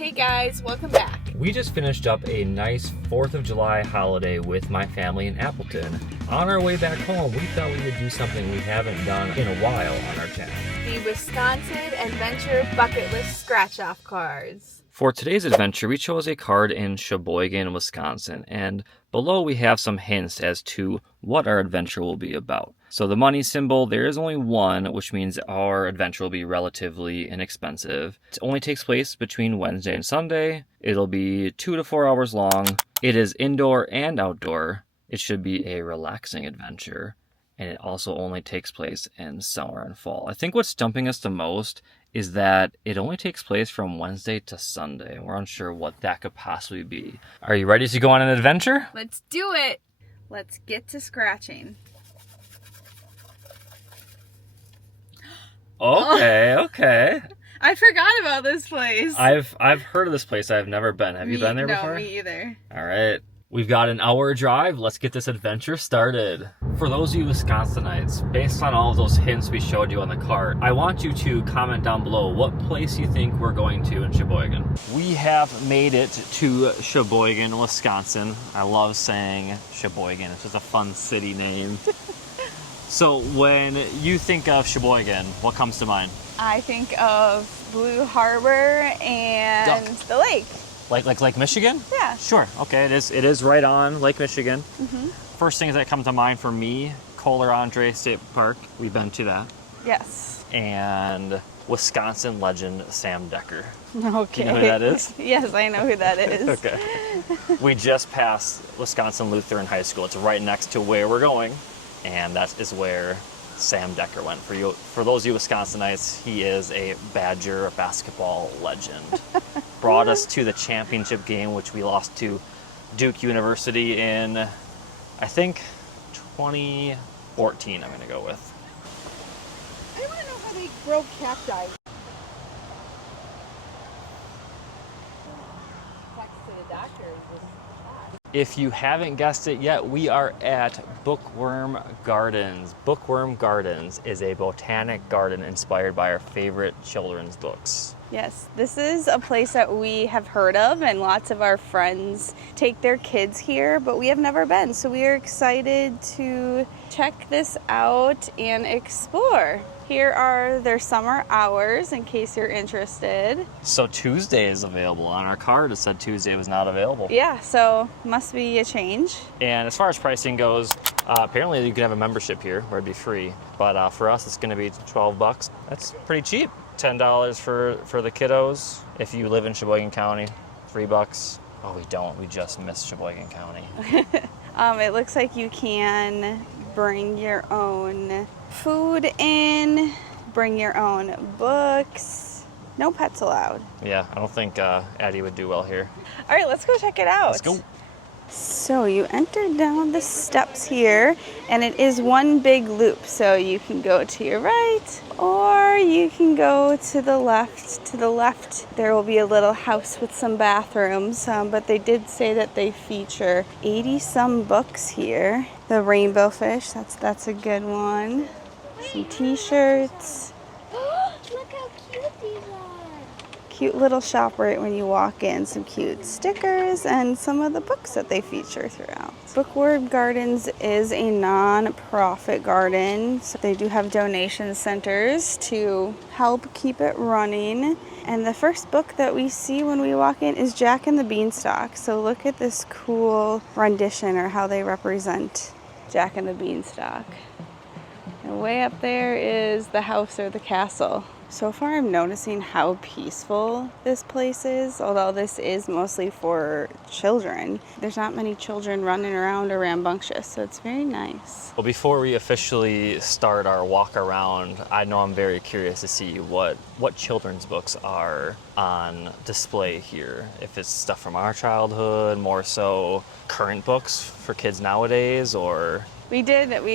Hey guys, welcome back. We just finished up a nice 4th of July holiday with my family in Appleton. On our way back home, we thought we would do something we haven't done in a while on our channel. The Wisconsin Adventure Bucket List Scratch-Off Cards. For today's adventure, we chose a card in Sheboygan, Wisconsin, and below we have some hints as to what our adventure will be about. So the money symbol, there is only one, which means our adventure will be relatively inexpensive. It only takes place between Wednesday and Sunday. It'll be 2 to 4 hours long. It is indoor and outdoor. It should be a relaxing adventure. And it also only takes place in summer and fall. I think what's stumping us the most is that it only takes place from Wednesday to Sunday. We're unsure what that could possibly be. Are you ready to go on an adventure? Let's do it. Let's get to scratching. Okay. I forgot about this place. I've heard of this place. I've never been. Have you been there before? No, me either. All right. We've got an hour drive. Let's get this adventure started. For those of you Wisconsinites, based on all of those hints we showed you on the card, I want you to comment down below what place you think we're going to in Sheboygan. We have made it to Sheboygan, Wisconsin. I love saying Sheboygan. It's just a fun city name. So when you think of Sheboygan, what comes to mind? I think of Blue Harbor and the lake. Like Lake Michigan? Yeah. Sure. Okay, it is right on Lake Michigan. Mm-hmm. First things that come to mind for me, Kohler Andre State Park. We've been to that. Yes. And Wisconsin legend Sam Decker. Okay. Do you know who that is? Yes, I know who that is. Okay. We just passed Wisconsin Lutheran High School. It's right next to where we're going, and that is where Sam Decker went. For those of you Wisconsinites, he is a Badger basketball legend. Brought us to the championship game, which we lost to Duke University in, I think, 2014, I'm going to go with. I want to know how they grow cacti. If you haven't guessed it yet, we are at Bookworm Gardens. Bookworm Gardens is a botanic garden inspired by our favorite children's books. Yes, this is a place that we have heard of, and lots of our friends take their kids here, but we have never been. So we are excited to check this out and explore. Here are their summer hours in case you're interested. So Tuesday is available. On our card it said Tuesday was not available. Yeah, so must be a change. And as far as pricing goes, apparently you can have a membership here where it'd be free. But for us, it's going to be $12. That's pretty cheap. $10 for the kiddos. If you live in Sheboygan County, $3. Oh, we don't. We just missed Sheboygan County. It looks like you can bring your own food in, bring your own books. No pets allowed. Yeah, I don't think Addie would do well here. All right, let's go check it out. Let's go. So you enter down the steps here, and it is one big loop. So you can go to your right, or you can go to the left. To the left, there will be a little house with some bathrooms, but they did say that they feature 80-some books here. The rainbow fish, that's a good one. Some t-shirts. Look how cute these are. Cute little shop right when you walk in. Some cute stickers and some of the books that they feature throughout. Bookworm Gardens is a non-profit garden, so they do have donation centers to help keep it running. And the first book that we see when we walk in is Jack and the Beanstalk. So look at this cool rendition, or how they represent Jack and the Beanstalk. And way up there is the house or the castle. So far I'm noticing how peaceful this place is, although this is mostly for children. There's not many children running around or rambunctious, so it's very nice. Well, before we officially start our walk around, I know I'm very curious to see what children's books are on display here. If it's stuff from our childhood, more so current books for kids nowadays, or... We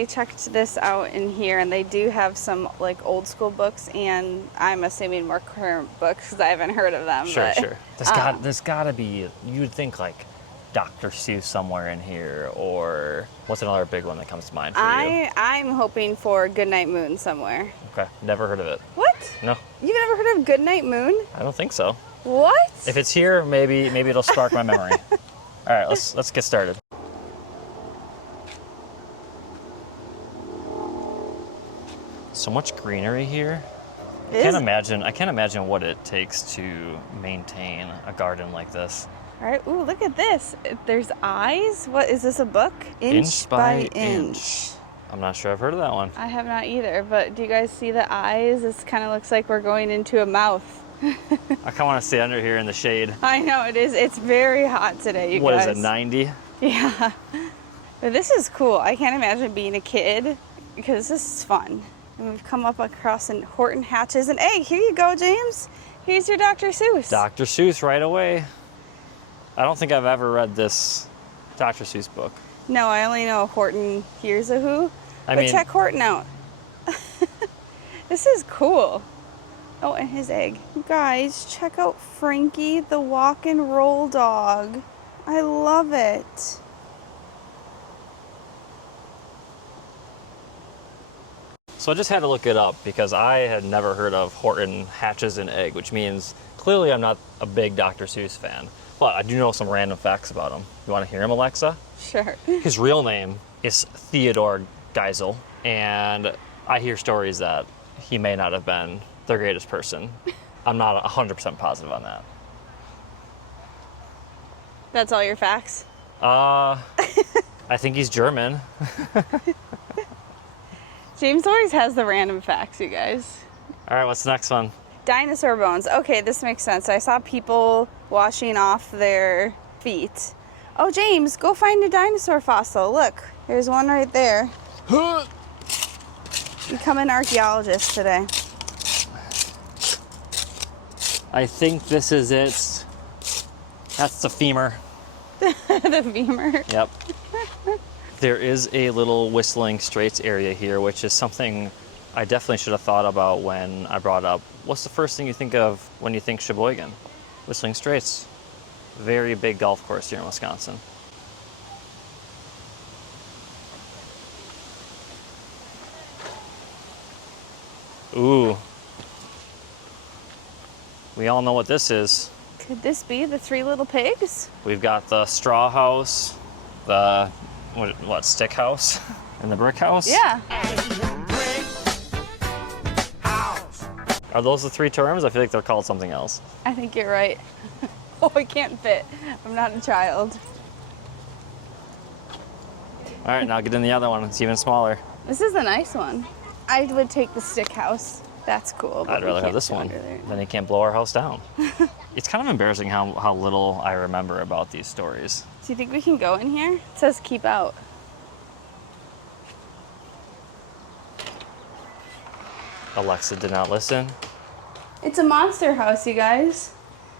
checked this out in here, and they do have some like old school books, and I'm assuming more current books because I haven't heard of them. Sure. There's gotta be, you'd think, like Dr. Seuss somewhere in here, or what's another big one that comes to mind for you? I'm hoping for Goodnight Moon somewhere. Okay, never heard of it. What? No. You've never heard of Goodnight Moon? I don't think so. What? If it's here, maybe it'll spark my memory. All right, let's get started. So much greenery here. I can't imagine what it takes to maintain a garden like this. All right. Ooh, look at this. There's eyes. What is this, a book? Inch by inch. I'm not sure I've heard of that one. I have not either, but do you guys see the eyes? This kind of looks like we're going into a mouth. I kind of want to stay under here in the shade. I know it is. It's very hot today, you guys. What is it, 90? Yeah. But this is cool. I can't imagine being a kid because this is fun. And we've come up across an Horton Hatches an egg. Here you go, James. Here's your Dr. Seuss. Dr. Seuss right away. I don't think I've ever read this Dr. Seuss book. No, I only know Horton Hears a Who. But check Horton out. This is cool. Oh, and his egg. You guys, check out Frankie the walk and roll dog. I love it. So I just had to look it up because I had never heard of Horton Hatches an Egg, which means clearly I'm not a big Dr. Seuss fan. But I do know some random facts about him. You want to hear him, Alexa? Sure. His real name is Theodore Geisel, and I hear stories that he may not have been the greatest person. I'm not 100% positive on that. That's all your facts? I think he's German. James always has the random facts, you guys. All right, what's the next one? Dinosaur bones. Okay, this makes sense. I saw people washing off their feet. Oh, James, go find a dinosaur fossil. Look, there's one right there. Become an archaeologist today. I think this is it. That's the femur. The femur. Yep. There is a little Whistling Straits area here, which is something I definitely should have thought about when I brought up. What's the first thing you think of when you think Sheboygan? Whistling Straits. Very big golf course here in Wisconsin. Ooh. We all know what this is. Could this be the Three Little Pigs? We've got the straw house, the stick house, and the brick house? Yeah. Are those the three terms? I feel like they're called something else. I think you're right. Oh, I can't fit. I'm not a child. All right, now get in the other one. It's even smaller. This is a nice one. I would take the stick house. That's cool. I'd rather have this one. Then you can't blow our house down. It's kind of embarrassing how little I remember about these stories. Do you think we can go in here? It says keep out. Alexa did not listen. It's a monster house, you guys.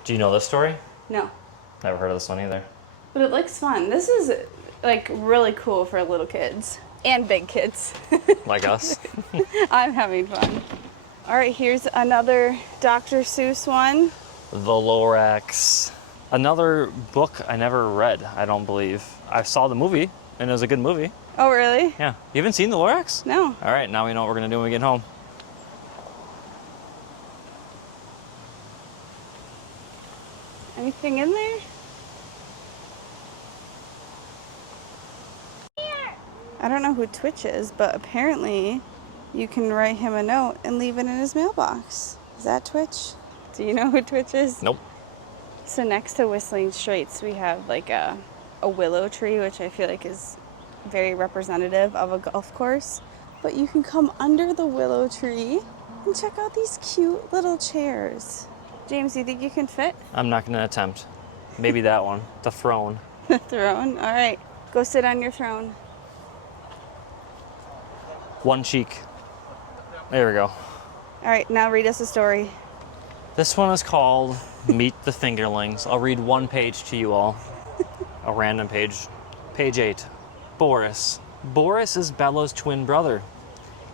Do you know this story? No. Never heard of this one either. But it looks fun. This is like really cool for little kids and big kids. Like us. I'm having fun. All right, here's another Dr. Seuss one. The Lorax. Another book I never read, I don't believe. I saw the movie, and it was a good movie. Oh, really? Yeah. You haven't seen The Lorax? No. All right, now we know what we're going to do when we get home. Anything in there? I don't know who Twitch is, but apparently you can write him a note and leave it in his mailbox. Is that Twitch? Do you know who Twitch is? Nope. So next to Whistling Straits, we have like a willow tree, which I feel like is very representative of a golf course. But you can come under the willow tree and check out these cute little chairs. James, do you think you can fit? I'm not going to attempt. Maybe that one, the throne. The throne? All right, go sit on your throne. One cheek. There we go. All right, now read us a story. This one is called Meet the Fingerlings. I'll read one page to you all. A random page. Page 8. Boris. Boris is Bella's twin brother.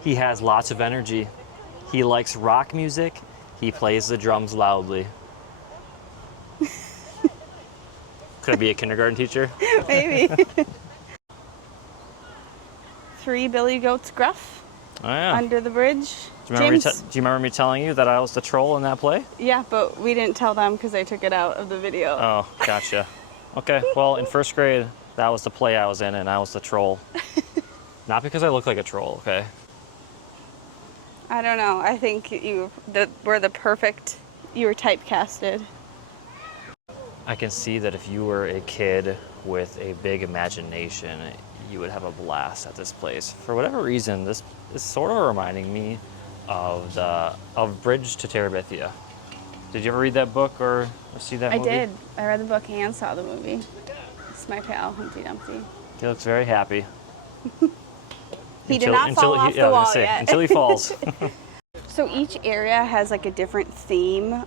He has lots of energy. He likes rock music. He plays the drums loudly. Could I be a kindergarten teacher? Maybe. 3 billy goats gruff. Oh, yeah. Under the bridge. Do you remember, James- do you remember me telling you that I was the troll in that play? Yeah, but we didn't tell them because they took it out of the video. Oh, gotcha. Okay, well, in first grade, that was the play I was in, and I was the troll. Not because I look like a troll, okay? I don't know. I think you were the perfect. You were typecasted. I can see that if you were a kid with a big imagination, you would have a blast at this place. For whatever reason, this is sort of reminding me of Bridge to Terabithia. Did you ever read that book or see that movie? I did. I read the book and saw the movie. It's my pal, Humpty Dumpty. He looks very happy. He did not fall off the I was wall gonna say, yet. until he falls. So each area has like a different theme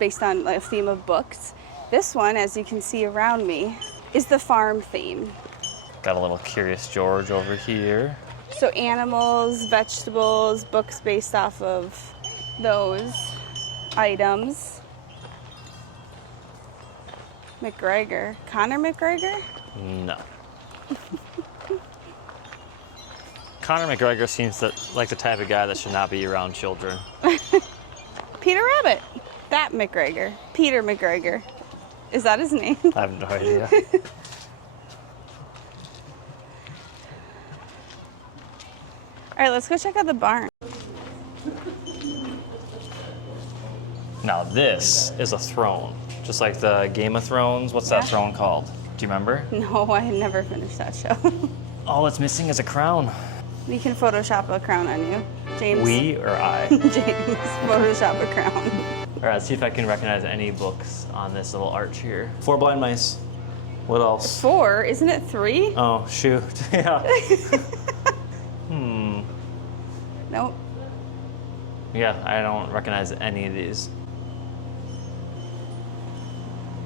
based on like, a theme of books. This one, as you can see around me, is the farm theme. Got a little Curious George over here. So animals, vegetables, books based off of those items. McGregor. Conor McGregor? No. Conor McGregor seems like the type of guy that should not be around children. Peter Rabbit. That McGregor. Peter McGregor. Is that his name? I have no idea. All right, let's go check out the barn. Now this is a throne, just like the Game of Thrones. What's that Yeah. throne called? Do you remember? No, I had never finished that show. All it's missing is a crown. We can Photoshop a crown on you. James. We or I? James, Photoshop a crown. All right, let's see if I can recognize any books on this little arch here. 4 Blind Mice. What else? 4, isn't it 3? Oh, shoot. Yeah. Nope. Yeah, I don't recognize any of these.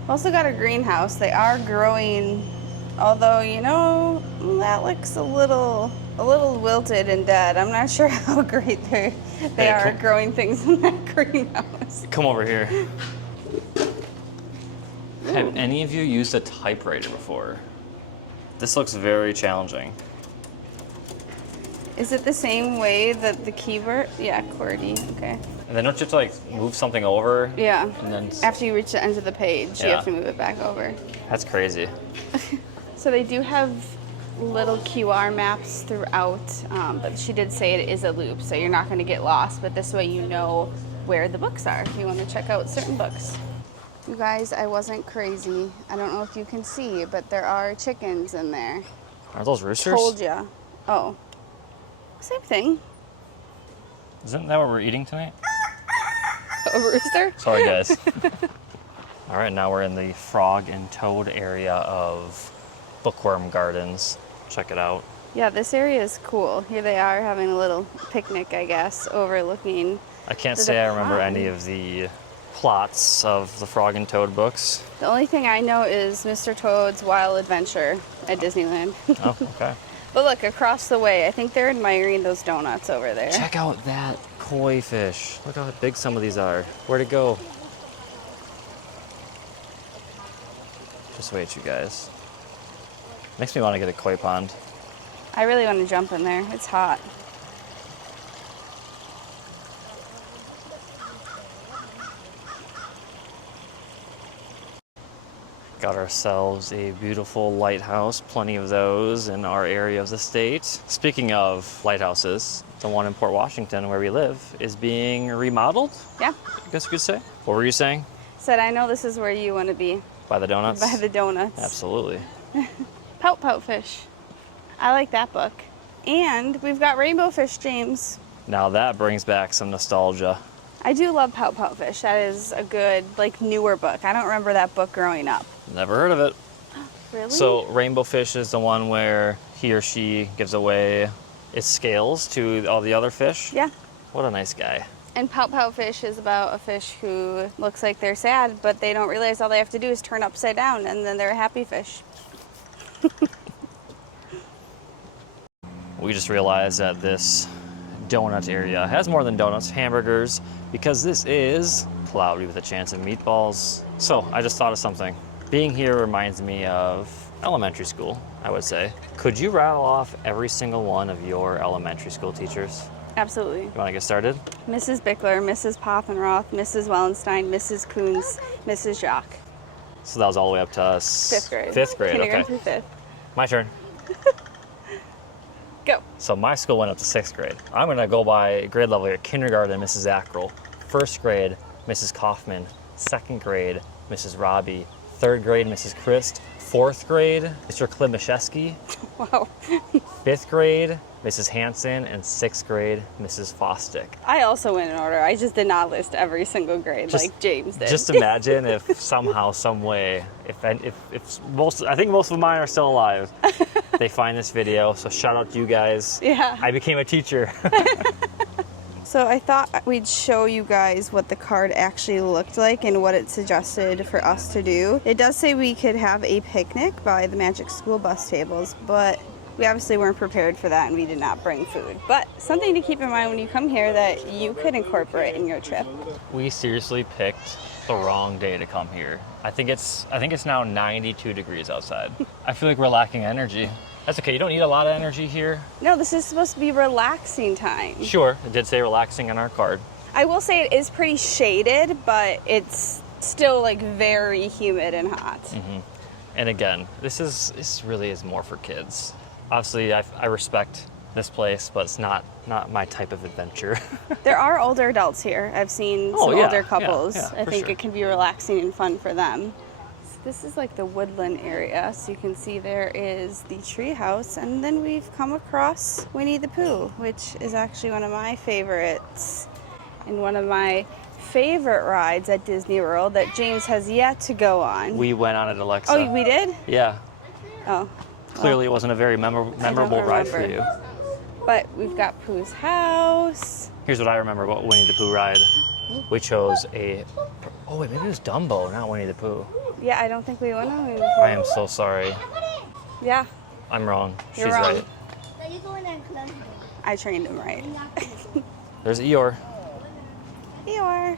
We've also got a greenhouse. They are growing, although, you know, that looks a little wilted and dead. I'm not sure how great they Hey, are come- at growing things in that greenhouse. Come over here. Have any of you used a typewriter before? This looks very challenging. Is it the same way that the keyboard? Yeah, QWERTY. Okay. And then don't you have to like move something over? Yeah. And then After you reach the end of the page, you Yeah. have to move it back over. That's crazy. So they do have little QR maps throughout, but she did say it is a loop, so you're not going to get lost. But this way you know where the books are if you want to check out certain books. You guys, I wasn't crazy. I don't know if you can see, but there are chickens in there. Are those roosters? Told ya. Oh. Same thing. Isn't that what we're eating tonight? A rooster? Sorry, guys. All right, now we're in the frog and toad area of Bookworm Gardens. Check it out. Yeah, this area is cool. Here they are having a little picnic, I guess, overlooking. I can't To say the I remember pond. any of the plots of the frog and toad books. The only thing I know is Mr. Toad's Wild Adventure at Disneyland. Oh, okay. But look, across the way, I think they're admiring those donuts over there. Check out that koi fish. Look how big some of these are. Where'd it go? Just wait, you guys. Makes me want to get a koi pond. I really want to jump in there. It's hot. Got ourselves a beautiful lighthouse, plenty of those in our area of the state. Speaking of lighthouses, the one in Port Washington where we live is being remodeled, Yeah. I guess you could say. What were you saying? Said, I know this is where you want to be. By the donuts? By the donuts. Absolutely. Pout Pout Fish. I like that book. And we've got Rainbow Fish, James. Now that brings back some nostalgia. I do love Pout Pout Fish. That is a good, like, newer book. I don't remember that book growing up. Never heard of it. Really? So Rainbow Fish is the one where he or she gives away its scales to all the other fish? Yeah. What a nice guy. And Pout Pout Fish is about a fish who looks like they're sad, but they don't realize all they have to do is turn upside down, and then they're a happy fish. We just realized that this donut area has more than donuts, hamburgers, because this is cloudy with a chance of meatballs. So I just thought of something. Being here reminds me of elementary school, I would say. Could you rattle off every single one of your elementary school teachers? Absolutely. You want to get started? Mrs. Bickler, Mrs. Pothenroth, Mrs. Wellenstein, Mrs. Coons, Mrs. Jacques. So that was all the way up to us. 5th grade. 5th grade, Kindergarten okay. through 5th. My turn. Go. So my school went up to 6th grade. I'm going to go by grade level here. Kindergarten, Mrs. Ackrell. 1st grade, Mrs. Kaufman. 2nd grade, Mrs. Robbie. 3rd grade, Mrs. Christ. 4th grade, Mr. Klimaszewski. Wow. 5th grade, Mrs. Hanson. And 6th grade, Mrs. Fostick. I also went in order. I just did not list every single grade like James did. Just imagine if somehow, some way, if most, I think most of mine are still alive, they find this video. So shout out to you guys. Yeah. I became a teacher. So I thought we'd show you guys what the card actually looked like and what it suggested for us to do. It does say we could have a picnic by the Magic School Bus tables, but we obviously weren't prepared for that and we did not bring food. But something to keep in mind when you come here that you could incorporate in your trip. We seriously picked the wrong day to come here. I think it's now 92 degrees outside. I feel like we're lacking energy. That's okay, you don't need a lot of energy here. No, this is supposed to be relaxing time. Sure, it did say relaxing on our card. I will say it is pretty shaded, but it's still like very humid and hot. Mm-hmm. And again, this really is more for kids. Obviously, I respect this place, but it's not my type of adventure. There are older adults here. I've seen some older couples. Yeah, I think it can be relaxing and fun for them. So this is like the Woodland area, so you can see there is the tree house, and then we've come across Winnie the Pooh, which is actually one of my favorites and one of my favorite rides at Disney World that James has yet to go on. We went on it, Alexa. Oh, we did? Yeah. Oh. Clearly, it wasn't a very memorable ride for you. But we've got Pooh's house. Here's what I remember about Winnie the Pooh ride. We chose oh wait, maybe it was Dumbo, not Winnie the Pooh. Yeah, I don't think we went on Winnie the Pooh. I am so sorry. Yeah. I'm wrong. You're She's wrong. right. I trained him right. There's Eeyore. Eeyore.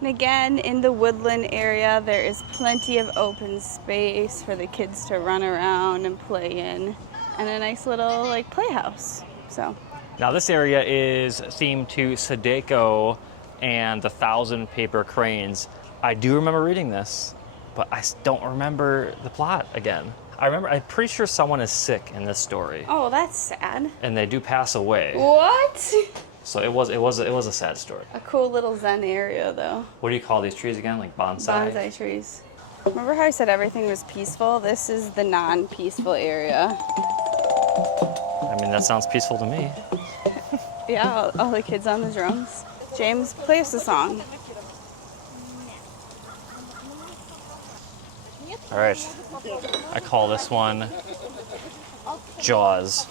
And again, in the Woodland area, there is plenty of open space for the kids to run around and play in, and a nice little like playhouse. So Now this area is themed to Sadeko and the 1,000 Paper Cranes. I do remember reading this, but I don't remember the plot again. I'm pretty sure someone is sick in this story, oh, that's sad. and they do pass away. What? So it was a sad story. A cool little zen area, though. What do you call these trees again? Like bonsai? Bonsai trees. Remember how I said everything was peaceful? This is the non-peaceful area. I mean, that sounds peaceful to me. Yeah, all the kids on the drums. James, play us a song. All right. I call this one Jaws.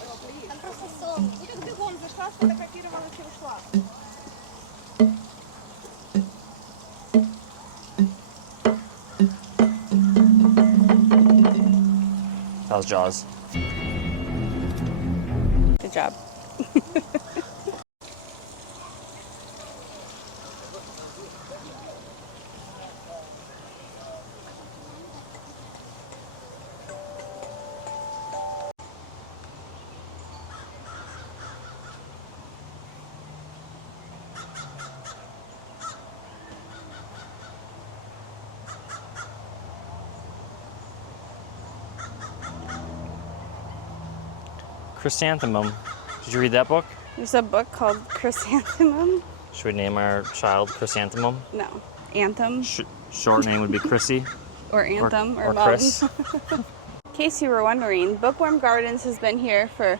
That was Jaws. Good job. Chrysanthemum. Did you read that book? There's a book called Chrysanthemum. Should we name our child Chrysanthemum? No. Anthem. Short name would be Chrissy. Or Anthem. Or Chris. In case you were wondering, Bookworm Gardens has been here for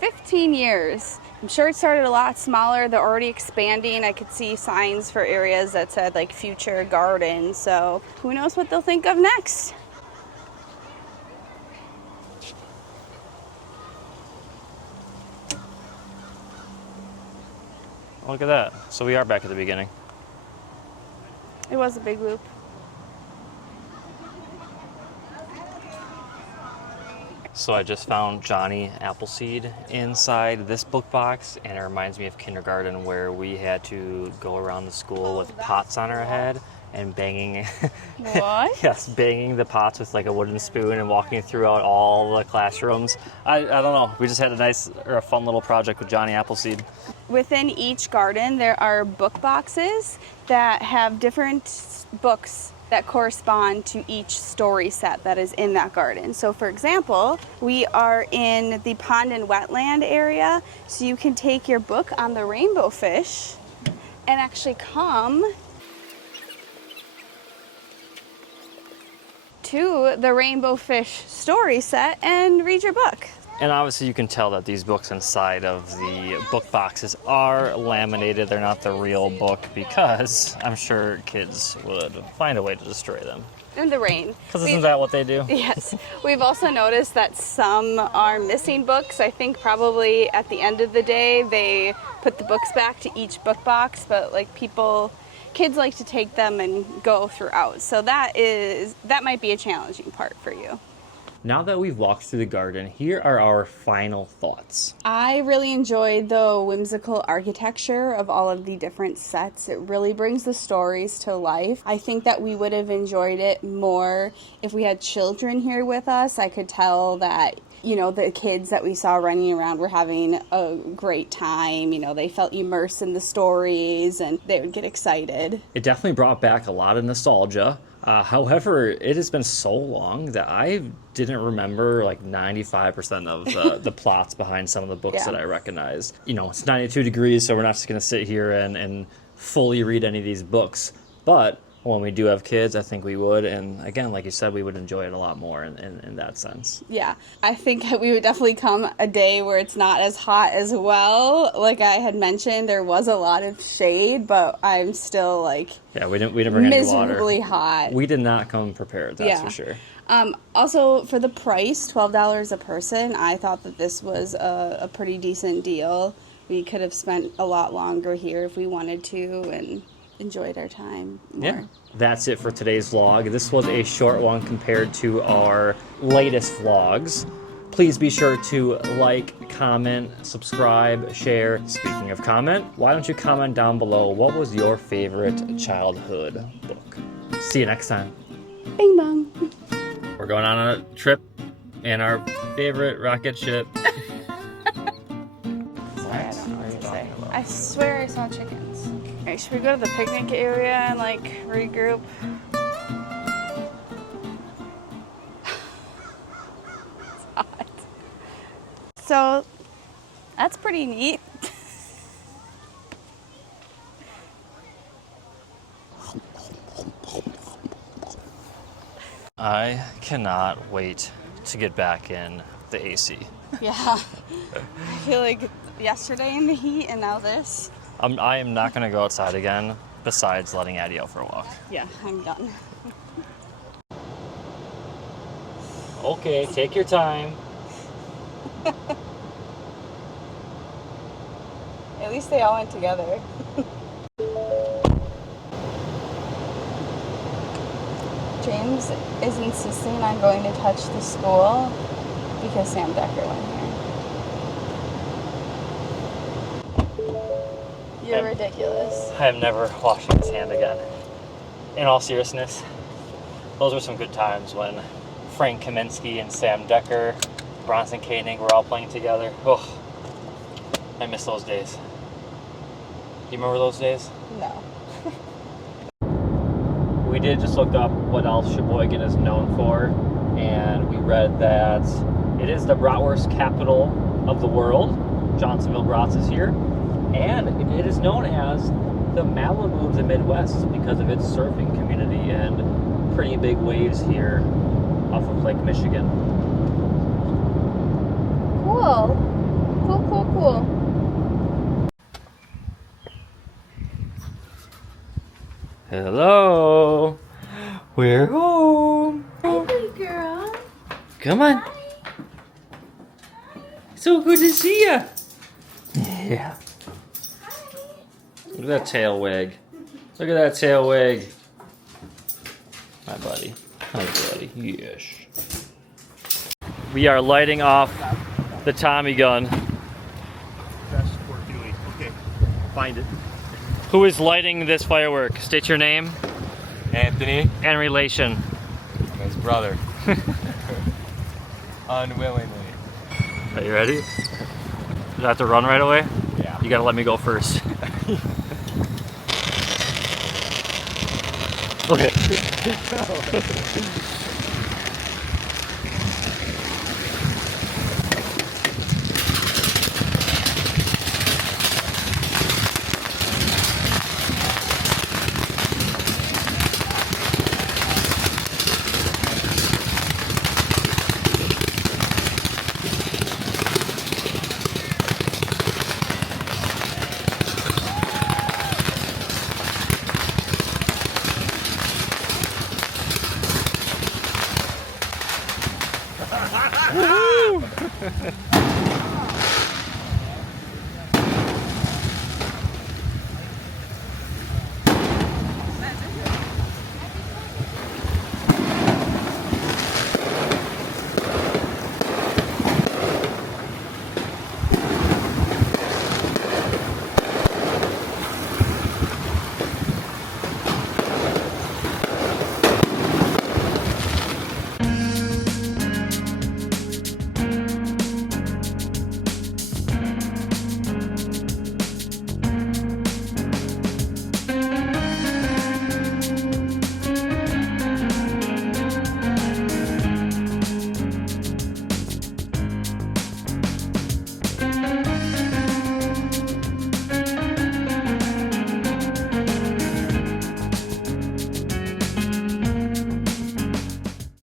15 years. I'm sure it started a lot smaller. They're already expanding. I could see signs for areas that said like future garden. So who knows what they'll think of next. Look at that. So we are back at the beginning. It was a big loop. So I just found Johnny Appleseed inside this book box, and it reminds me of kindergarten where we had to go around the school with pots on our head and banging What? yes, banging the pots with like a wooden spoon and walking throughout all the classrooms. I don't know. We just had a fun little project with Johnny Appleseed. Within each garden, there are book boxes that have different books that correspond to each story set that is in that garden. So for example, we are in the pond and wetland area, so you can take your book on the rainbow fish and actually come to the rainbow fish story set and read your book. And obviously you can tell that these books inside of the book boxes are laminated. They're not the real book because I'm sure kids would find a way to destroy them. In the rain. Because isn't that what they do? Yes. We've also noticed that some are missing books. I think probably at the end of the day they put the books back to each book box, but like kids like to take them and go throughout. So that might be a challenging part for you. Now that we've walked through the garden, here are our final thoughts. I really enjoyed the whimsical architecture of all of the different sets. It really brings the stories to life. I think that we would have enjoyed it more if we had children here with us. I could tell that, you know, the kids that we saw running around were having a great time. You know, they felt immersed in the stories and they would get excited. It definitely brought back a lot of nostalgia. However, it has been so long that I didn't remember like 95% of the plots behind some of the books that I recognized. You know, it's 92 degrees, so we're not just going to sit here and fully read any of these books. But when we do have kids, I think we would. And again, like you said, we would enjoy it a lot more in that sense. Yeah, I think we would definitely come a day where it's not as hot as well. Like I had mentioned, there was a lot of shade, but I'm still like... Yeah, we didn't bring any water. Miserably hot. We did not come prepared, that's for sure. Also, for the price, $12 a person, I thought that this was a pretty decent deal. We could have spent a lot longer here if we wanted to and enjoyed our time more. Yeah, that's it for today's vlog. This was a short one compared to our latest vlogs. Please be sure to like, comment, subscribe, share. Speaking of comment, why don't you comment down below what was your favorite childhood book? See you next time. Bing bong. We're going on a trip in our favorite rocket ship. Sorry, I don't know what to say. I swear I saw chickens. Alright, should we go to the picnic area and like regroup? It's hot. So that's pretty neat. I cannot wait to get back in the AC. Yeah. I feel like yesterday in the heat and now this. I am not going to go outside again, besides letting Addie out for a walk. Yeah, I'm done. Okay, take your time. At least they all went together. James is insisting on going to touch the school because Sam Decker went here. You're ridiculous. I am never washing his hand again. In all seriousness, those were some good times when Frank Kaminsky and Sam Decker, Bronson Koenig were all playing together. Oh, I miss those days. You remember those days? No. We did just look up what else Sheboygan is known for, and we read that it is the bratwurst capital of the world. Johnsonville Brats is here. And it is known as the Malibu of the Midwest because of its surfing community and pretty big waves here off of Lake Michigan. Cool. Cool. Hello. We're home. Hi, good girl. Come on. So good to see you. Yeah. Look at that tail wag. Look at that tail wag. Hi, buddy. Hi, buddy. Yes. We are lighting off the Tommy gun. Okay, find it. Who is lighting this firework? State your name Anthony, and relation. his brother. Unwillingly. Are you ready? Do I have to run right away? Yeah. You gotta let me go first. Okay.